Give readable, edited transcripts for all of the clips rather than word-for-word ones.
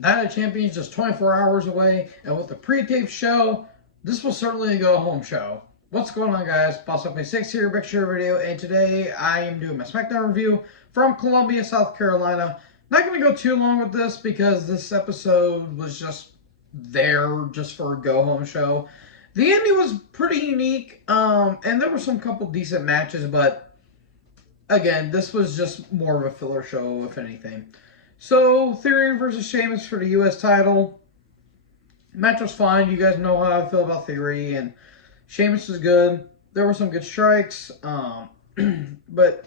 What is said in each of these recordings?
Night of Champions just 24 hours away, and with the pre-tape show, this was certainly a go-home show. What's going on, guys? Boss6 here, Big Show video, and today I am doing my Smackdown review from Columbia, South Carolina. Not going to go too long with this because this episode was just there just for a go-home show. The ending was pretty unique, and there were some couple decent matches, but again, this was just more of a filler show, if anything. So, Theory versus Sheamus for the U.S. title. Match was fine. You guys know how I feel about Theory, and Sheamus is good. There were some good strikes, but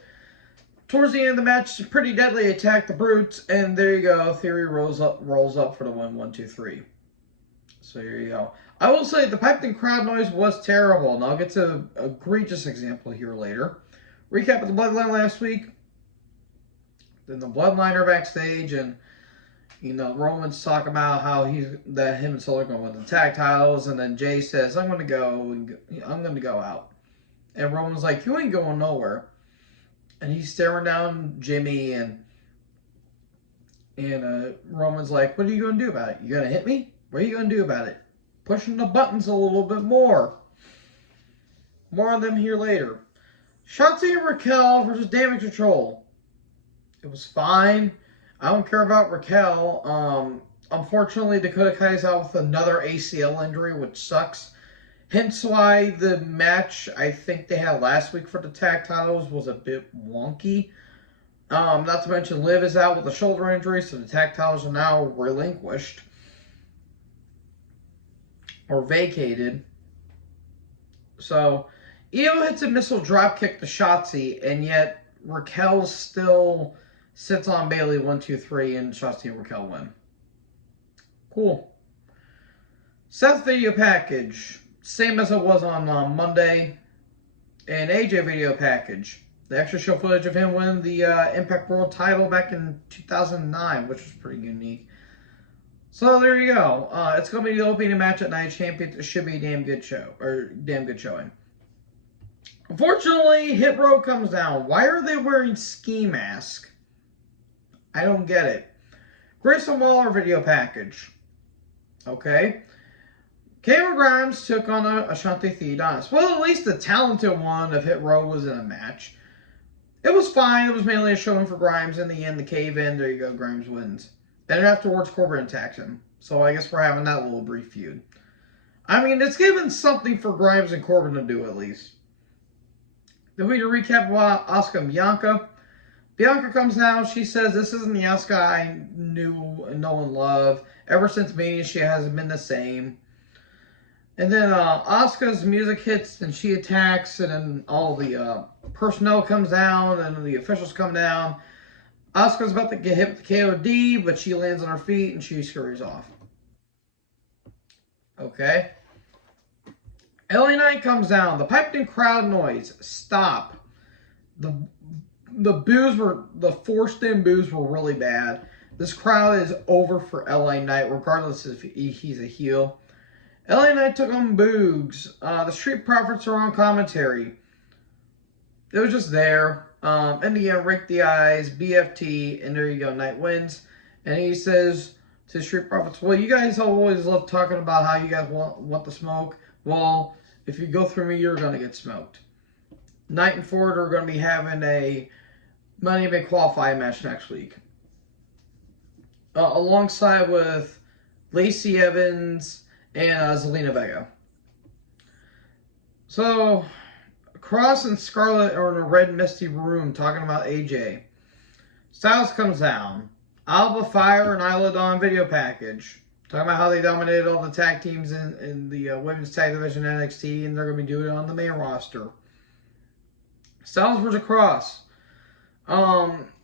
towards the end of the match, pretty deadly attack the Brutes, and there you go. Theory rolls up for the win. 1, 2, 3. So here you go. I will say the piped in crowd noise was terrible, and I'll get to an egregious example here later. Recap of the Bloodline last week. Then the Bloodline are backstage, and Roman's talking about how him and Solo are going to win the tag titles, and then Jay says, "I'm going to go out," and Roman's like, "You ain't going nowhere," and he's staring down Jimmy, and Roman's like, "What are you going to do about it? You going to hit me? What are you going to do about it?" Pushing the buttons a little bit more. More on them here later. Shotzi and Raquel versus Damage Control. It was fine. I don't care about Raquel. Unfortunately, Dakota Kai's out with another ACL injury, which sucks. Hence why the match I think they had last week for the tag titles was a bit wonky. Not to mention Liv is out with a shoulder injury, so the tag titles are now relinquished. Or vacated. So, Io hits a missile dropkick to Shotzi, and yet Raquel still sits on Bayley 1, 2, 3, and Shotzi and Raquel win. Cool. Seth video package, same as it was on Monday. And AJ video package, the extra show footage of him winning the Impact World title back in 2009, which was pretty unique. So there you go. It's going to be the opening match at Night of Champions. It should be a damn good show, or damn good showing. Unfortunately, Hit Row comes down. Why are they wearing ski masks? I don't get it. Grayson Waller video package. Okay. Cameron Grimes took on Ashanti Theodonis. Well, at least the talented one of Hit Row was in a match. It was fine. It was mainly a showing for Grimes. In the end, the cave-in. There you go. Grimes wins. Then afterwards, Corbin attacks him. So I guess we're having that little brief feud. I mean, it's given something for Grimes and Corbin to do at least. Then we recap Asuka and Bianca. Bianca comes down. She says, "This isn't the Asuka I knew and know and love. Ever since Mania, she hasn't been the same." And then Asuka's music hits, and she attacks, and then all the personnel comes down, and the officials come down. Asuka's about to get hit with the KOD, but she lands on her feet, and she scurries off. Okay. LA Knight comes down. The piped in crowd noise. Stop. The boos were, the forced in boos were really bad. This crowd is over for LA Knight, regardless if he's a heel. LA Knight took on Boogs. The Street Profits are on commentary. It was just there. In the end, rake the eyes, BFT, and there you go. Knight wins. And he says to the Street Profits, "Well, you guys always love talking about how you guys want the smoke. Well, if you go through me, you're going to get smoked." Knight and Ford are going to be having a Money in the Bank qualifying match next week. Alongside with Lacey Evans and Zelina Vega. So, Cross and Scarlett are in a red misty room talking about AJ. Styles comes down. Alba Fire and Isla Dawn video package. Talking about how they dominated all the tag teams in the women's tag division NXT, and they're going to be doing it on the main roster. Styles versus Cross.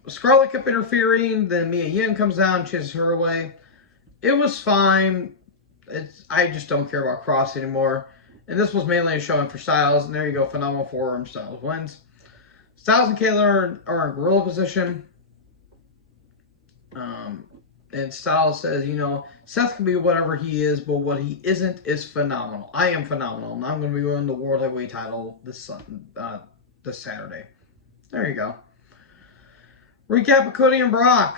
Scarlett kept interfering, then Mia Yim comes down and chases her away. It was fine. I just don't care about Cross anymore. And this was mainly a showing for Styles, and there you go, phenomenal forum. Styles wins. Styles and Kayla are in gorilla position. And Styles says, Seth can be whatever he is, but what he isn't is phenomenal. I am phenomenal, and I'm going to be winning the World Heavyweight title this Saturday. There you go. Recap of Cody and Brock.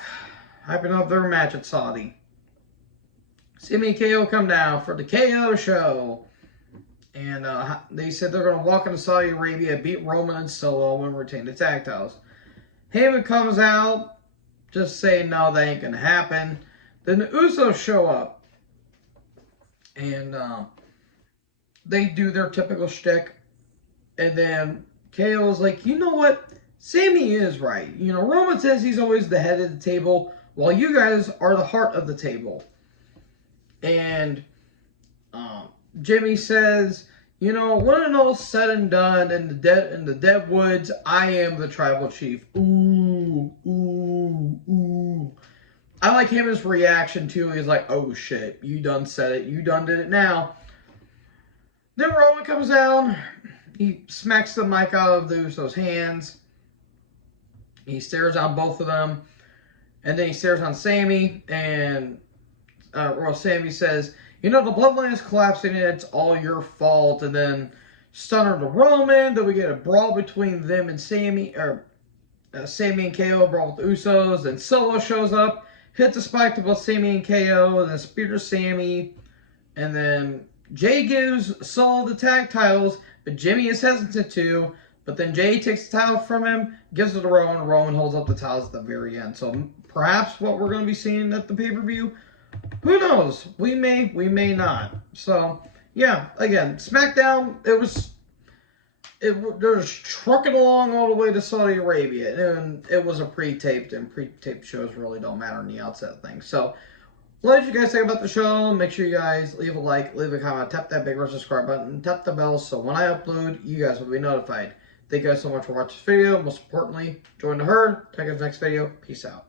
Hyping up their match at Saudi. Sami and KO come down for the KO show. And they said they're going to walk into Saudi Arabia, beat Roman and Solo, and retain the tag titles. Heyman comes out, just saying, no, that ain't going to happen. Then the Usos show up. And they do their typical shtick. And then KO's like, you know what? Sami is right. You know, Roman says he's always the head of the table, while you guys are the heart of the table. And Jimmy says, you know, when it all's said and done in the dead woods, I am the tribal chief. Ooh, ooh, ooh. I like his reaction too. He's like, oh shit, you done said it. You done did it now. Then Roman comes down. He smacks the mic out of the Usos' hands. He stares on both of them. And then he stares on Sami. And Sami says, you know, the bloodline is collapsing and it's all your fault. And then Stunner to Roman. Then we get a brawl between them and Sami. Or Sami and KO brawl with the Usos. Then Solo shows up. Hits a spike to both Sami and KO. And then spear to Sami. And then Jay gives Solo the tag titles. But Jimmy is hesitant to. But then Jay takes the title from him. Gives it to Roman. Roman holds up the titles at the very end. So perhaps what we're going to be seeing at the pay-per-view, who knows? We may not. So, yeah, again, Smackdown, it was trucking along all the way to Saudi Arabia. And it was a pre-taped, and pre-taped shows really don't matter in the outset of things. So, what did you guys think about the show? Make sure you guys leave a like, leave a comment, tap that big red subscribe button, tap the bell so when I upload, you guys will be notified. Thank you guys so much for watching this video. Most importantly, join the herd. Check out the next video. Peace out.